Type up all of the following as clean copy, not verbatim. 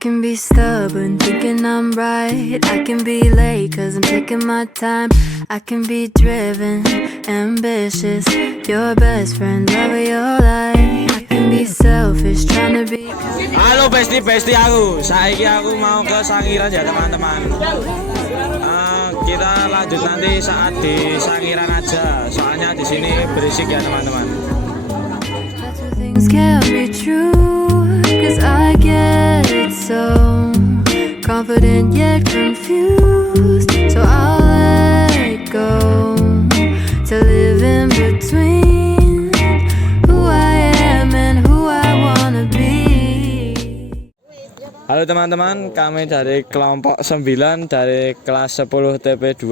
can be stubborn, thinking I'm right. I can be late, cause I'm taking my time. I can be driven, ambitious, your best friend, love of your life. I can be selfish, trying to be. Halo besti aku, saiki aku mau ke Sangiran ya teman-teman. Kita lanjut nanti saat di Sangiran aja, soalnya di sini berisik ya teman-teman. Things can't be true, cause I get so confident yet confused. So I'll let go to live in between who I am and who I wanna be. Halo teman-teman, kami dari kelompok 9 dari kelas 10 TP2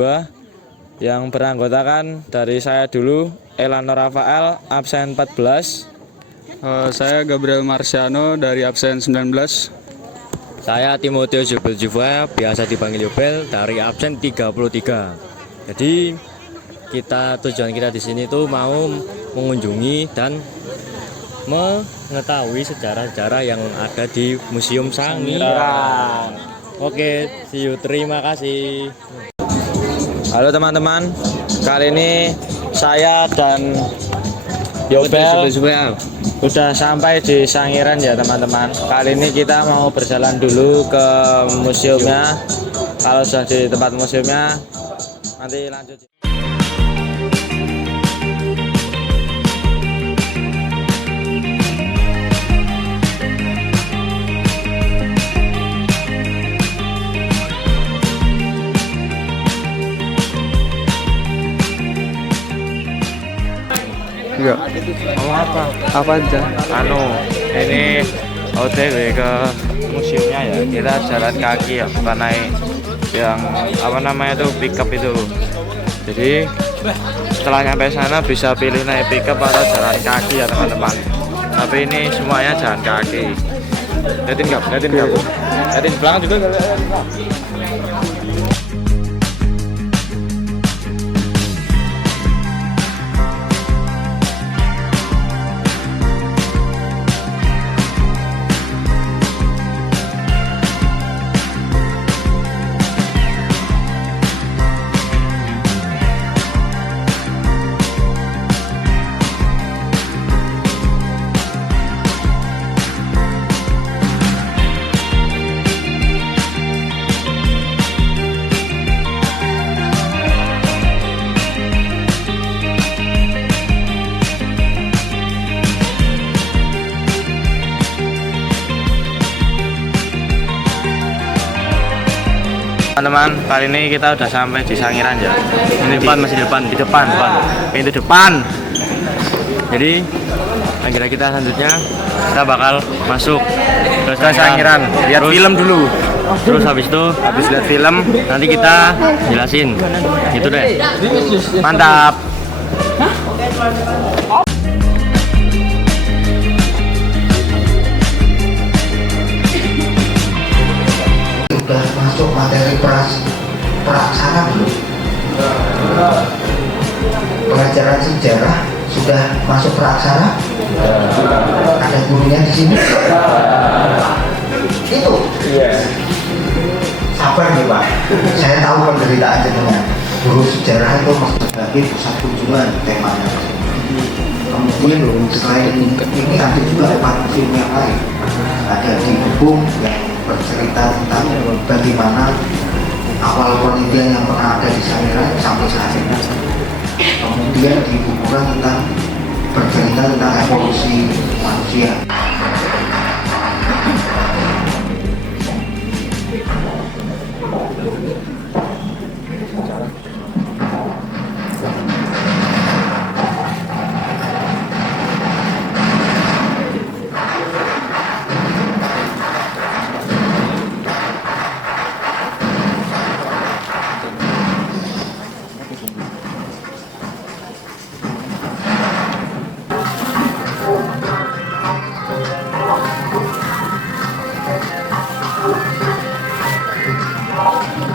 yang beranggotakan dari saya dulu Elano Rafael absen 14. Saya Gabriel Marciano dari absen 19. Saya Timotius Yobel Juva, biasa dipanggil Yobel, dari absen 33. Jadi tujuan kita di sini tuh mau mengunjungi dan mengetahui sejarah-sejarah yang ada di Museum Sangiran. Oke, see you. Terima kasih. Halo teman-teman, kali ini saya dan Yobel udah sampai di Sangiran ya teman-teman. Kali ini kita mau berjalan dulu ke museumnya. Kalau sudah di tempat museumnya, nanti lanjut. Enggak. Mau apa? Apa aja? Ini OTW ke museumnya ya. Kita jalan kaki ya, bukan naik yang apa namanya tuh pickup itu. Jadi setelah nyampe sana bisa pilih naik pickup atau jalan kaki ya teman-teman. Tapi ini semuanya jalan kaki. Lihatin nggak? Lihatin belakang juga nggak? Teman-teman, kali ini kita udah sampai di Sangiran ya. Ini masih di depan. Pintu depan. Jadi, akhirnya kita selanjutnya kita bakal masuk ke Sangiran. Lihat film dulu. Terus habis lihat film, nanti kita jelasin. Gitu deh. Mantap. Sudah masuk materi praksana belum? Pelajaran sejarah sudah masuk praksana? Ada gurunya di sini? Itu? Sabar nih Pak, saya tahu penderitaan jenengan. Guru sejarah itu mesti sebagai pusat kunjungan temanya. Kemudian selain ini ada juga film yang lain. Ada di buku yang bercerita tentang bagaimana awal penelitian yang pernah ada di Sangiran sampai saat ini. Kemudian di buku tentang bercerita tentang evolusi manusia.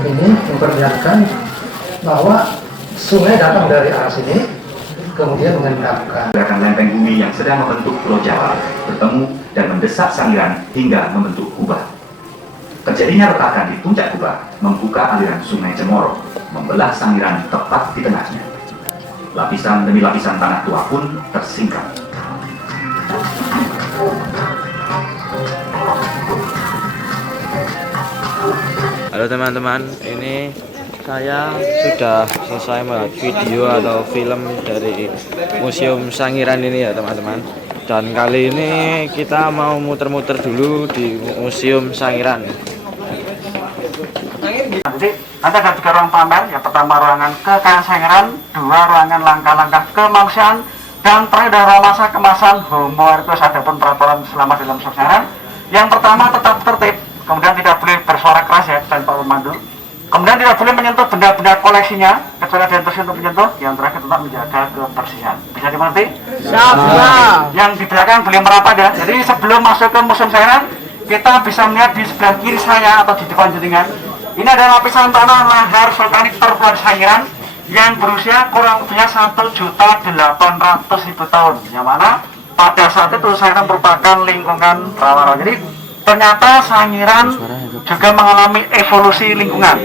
Ini memperlihatkan bahwa sungai datang dari arah sini, kemudian mengendapkan. Gerakan lempeng bumi yang sedang membentuk Pulau Jawa bertemu dan mendesak Sangiran hingga membentuk kubah. Terjadinya retakan di puncak kubah membuka aliran sungai Cemoro, membelah Sangiran tepat di tengahnya. Lapisan demi lapisan tanah tua pun tersingkap. Halo teman-teman, ini saya sudah selesai melihat video atau film dari Museum Sangiran ini ya teman-teman. Dan kali ini kita mau muter-muter dulu di Museum Sangiran. Jadi ada 3 ruang pamer. Yang pertama ruangan kekayaan Sangiran, 2 ruangan langkah-langkah kemanusiaan, dan terakhir ada ruang masa kemasan Homo erectus. Adapun peraturan selama dalam Sangiran, yang pertama tetap tertib, kemudian tidak boleh bersuara keras ya tanpa pemandu, kemudian tidak boleh menyentuh benda-benda koleksinya kecuali ada yang tersentuh menyentuh, yang terakhir tetap menjaga kebersihan. Bisa dimengerti? Siap. Yang di belakang boleh merapat ya. Jadi sebelum masuk ke Museum Sangiran, kita bisa melihat di sebelah kiri saya atau di depan jenengan, ini ada lapisan tanah lahar vulkanik terkuat Sangiran yang berusia kurang lebihnya 1.800.000 tahun, yang mana pada saat itu Sangiran merupakan lingkungan rawa. Jadi ternyata Sangiran juga mengalami evolusi lingkungan,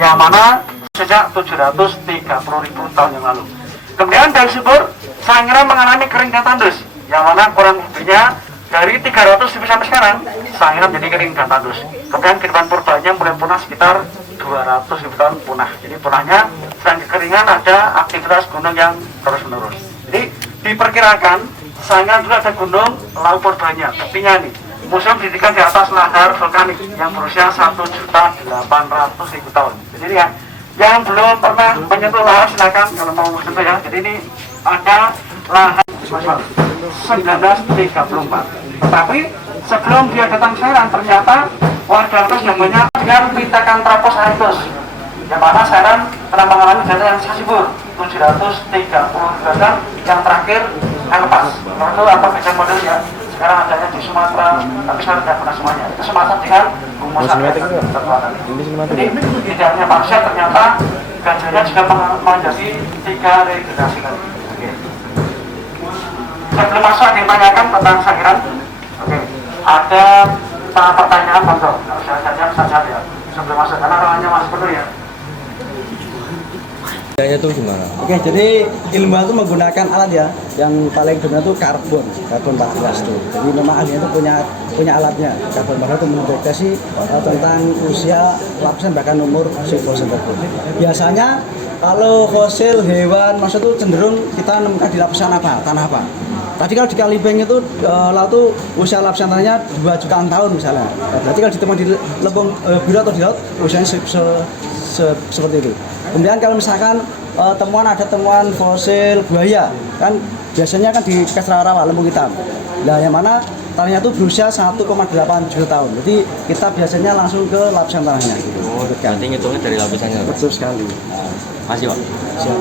yang mana sejak 730.000 tahun yang lalu. Kemudian dari subur, Sangiran mengalami kering dan tandus, yang mana kurang lebihnya dari 300 sampai sekarang Sangiran jadi kering dan tandus. Kemudian kehidupan purbanya mulai punah sekitar 200.000 tahun punah. Jadi punahnya selain kekeringan ada aktivitas gunung yang terus-menerus. Jadi diperkirakan Sangiran dulu ada gunung Laut Purbanya, tepinya nih. Museum didirikan di atas lahar vulkanik yang berusia 1.800.000 tahun. Jadi ya, yang belum pernah menyentuh lahar silakan kalau mau menyentuh ya. Jadi ini ada lahar 1934. Tetapi sebelum dia datang Sangiran, ternyata warga lokal yang banyak dengan Pithecanthropus erectus, yang mana Sangiran pernah mengalami data yang subur 730 tahun, yang terakhir yang lepas. Itu atau beda model ya. Sekarang adanya di Sumatera, tapi sekarang tidak pernah semuanya. Itu Sumatera dengan rumusan tertuakan. Jadi tidak hanya manusia, ternyata gajahnya juga menjadi 3 regenerasi kali. Oke. Sebelum masuk ada yang tanyakan tentang Sangiran. Oke. Ada pertanyaan monggo. Kalau saya saja ya. Sebelum masuk karena ruangannya masih penuh ya. Bedanya tuh gimana? Oke, jadi ilmuwan itu menggunakan alat ya, yang paling benar itu karbon 14 tuh. Jadi memang ahlinya itu punya alatnya. Karbon 14 itu mendeteksi tentang usia, lapisan bahkan umur si fosil tersebut. Biasanya kalau fosil hewan maksud itu cenderung kita menemukan di lapisan apa, tanah apa. Tadi kalau di Kalibeng itu laut itu usia lapisan tanahnya 2 jutaan tahun misalnya. Berarti kalau ditemukan di lempung biru atau di laut usianya seperti itu. Kemudian kalau misalkan ada temuan fosil buaya, kan biasanya kan di Kasrawa lempung hitam. Nah, yang mana tanahnya itu berusia 1,8 juta tahun. Jadi kita biasanya langsung ke lapisan tanahnya. Gitu. Oh, berarti ngitungnya dari lapisannya. Betul sekali. Masih Pak. Siap.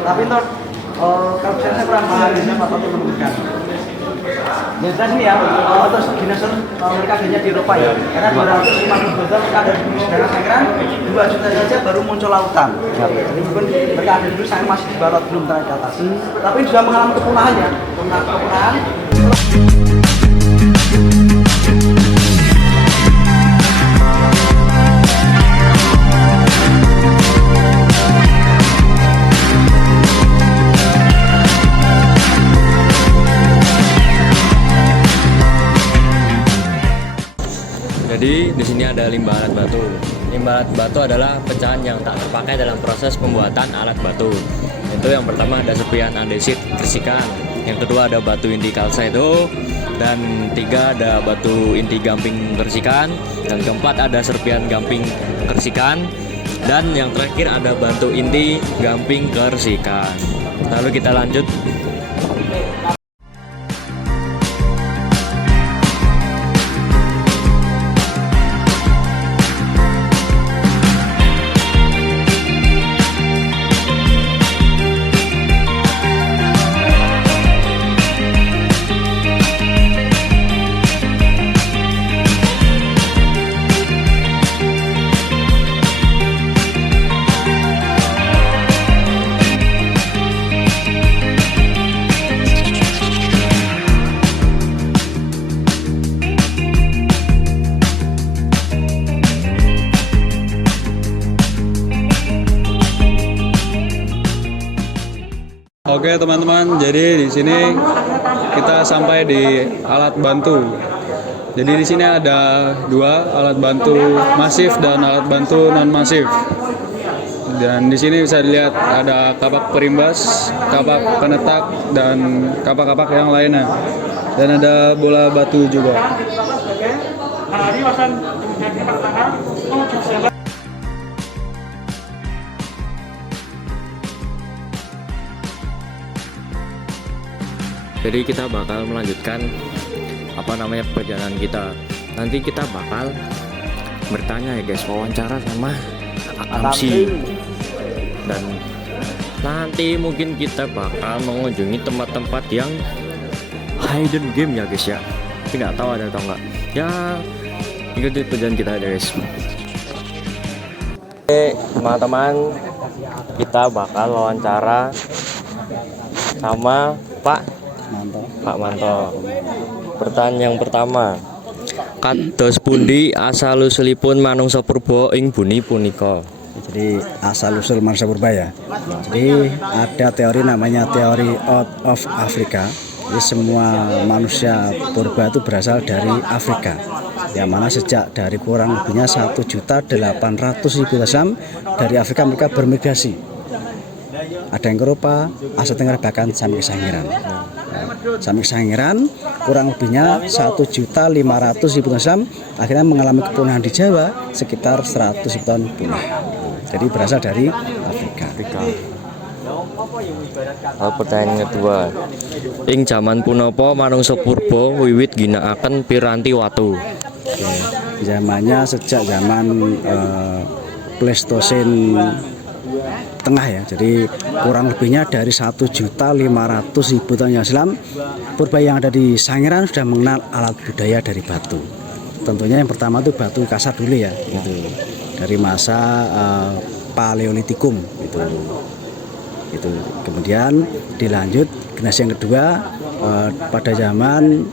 Tapi untuk kalau saya kurang paham ini apa itu menunjukkan. Ya jelas ini ya, terus dinosaurus mereka adanya di Eropa ya, karena 250 tahun ada di daerah Sangiran, 2 juta saja baru muncul lautan. Jadi mungkin mereka ada dulu, saya masih di bawah belum naik ke atas. Tapi juga mengalami kepunahan ya, kepunahan. Jadi di sini ada limbah alat batu. Limbah alat batu adalah pecahan yang tak terpakai dalam proses pembuatan alat batu. Itu yang pertama ada serpihan andesit kersikan, yang kedua ada batu inti kalsedo, dan 3 ada batu inti gamping kersikan, dan keempat ada serpihan gamping kersikan, dan yang terakhir ada batu inti gamping kersikan. Lalu kita lanjut. Oke teman-teman, jadi di sini kita sampai di alat bantu. Jadi di sini ada dua alat bantu masif dan alat bantu non masif. Dan di sini bisa dilihat ada kapak perimbas, kapak penetak, dan kapak-kapak yang lainnya. Dan ada bola batu juga. Jadi kita bakal melanjutkan perjalanan kita. Nanti kita bakal bertanya ya guys, wawancara sama Akamsi. Dan nanti mungkin kita bakal mengunjungi tempat-tempat yang hidden game ya guys ya. Tapi nggak tahu ada atau enggak. Ya ikuti perjalanan kita aja guys. Oke teman-teman, kita bakal wawancara sama Pak Manto. Pertanyaan yang pertama, kados pundi asal usulipun manungsa purba ing bumi punika? Jadi asal usul manusia purba ya. Jadi ada teori namanya teori out of Africa. Jadi semua manusia purba itu berasal dari Afrika. Yang mana sejak dari kurang lebihnya 1.800.000 tahun dari Afrika mereka bermigrasi. Ada yang ke Eropa, Asia Tenggara, bahkan sampai ke Sangiran. Sampai ke Sangiran kurang lebihnya 1.500.000 tahun akhirnya mengalami kepunahan di Jawa sekitar 100.000 tahun punah. Jadi berasal dari Afrika. Lalu pertanyaan kedua, ing jaman punapa manungsa purba wiwit ginakaken piranti watu? Zamannya sejak zaman Pleistosen tengah ya, jadi kurang lebihnya dari 1.500.000 tahun yang silam purba yang ada di Sangiran sudah mengenal alat budaya dari batu. Tentunya yang pertama itu batu kasar dulu ya, gitu. Dari masa Paleolitikum itu kemudian dilanjut generasi yang kedua pada zaman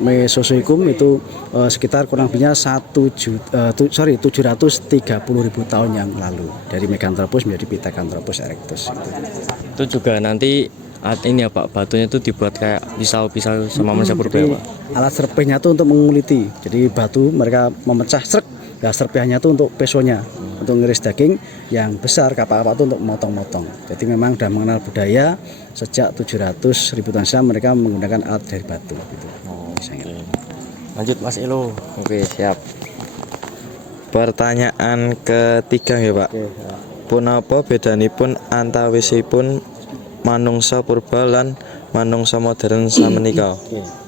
Mesozoikum itu sekitar kurang lebihnya 730.000 tahun yang lalu, dari Meganthropus menjadi Pithecanthropus erectus. Itu juga nanti ini ya Pak, batunya itu dibuat kayak pisau-pisau sama manusia purba ya Pak? Alat serpihnya itu untuk menguliti, jadi batu mereka memecah serp, ya serpihannya itu untuk pesonya, untuk ngiris daging, yang besar kapak-kapak itu untuk motong-motong. Jadi memang sudah mengenal budaya sejak 700.000 tahun silam mereka menggunakan alat dari batu gitu. Okay. Lanjut Mas Elo. Oke, siap. Pertanyaan ketiga ya Pak. Punapa bedanipun antawisipun manungsa purba lan manungsa modern samenika?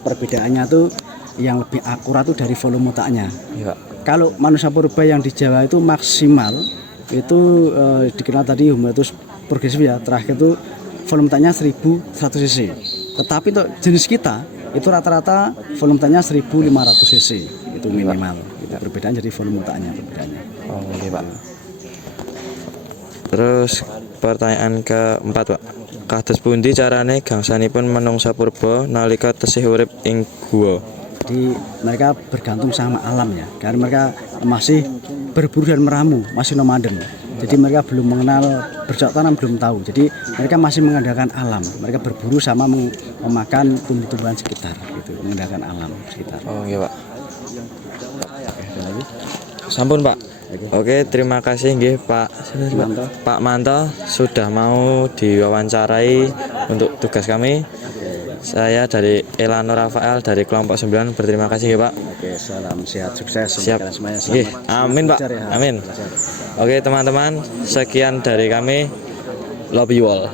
Perbedaannya tuh yang lebih akurat tuh dari volume otaknya. Ya. Kalau manusia purba yang di Jawa itu maksimal itu dikenal tadi Homo-erectus progresif ya, terakhir itu volume otaknya 1.100 cc. Tetapi untuk jenis kita itu rata-rata volume otaknya 1.500 cc itu minimal. Itu perbedaan, jadi volume otaknya perbedaannya. Oh, oke Pak. Terus pertanyaan keempat Pak. Kados pundi carane gangsanipun manungsa purba nalika tesih urip ing gua? Jadi mereka bergantung sama alam ya, karena mereka masih berburu dan meramu, masih nomaden. Jadi mereka belum mengenal bercocok tanam, belum tahu. Jadi mereka masih mengandalkan alam. Mereka berburu sama memakan tumbuh-tumbuhan sekitar, gitu, mengandalkan alam sekitar. Oh iya Pak. Sampun Pak. Oke, terima kasih nggih Pak Manto sudah mau diwawancarai untuk tugas kami. Saya dari Elano Rafael dari kelompok 9 berterima kasih ya Pak. Oke, salam sehat sukses siap semuanya. Amin Pak. Amin. Oke teman-teman, sekian dari kami. Love you all.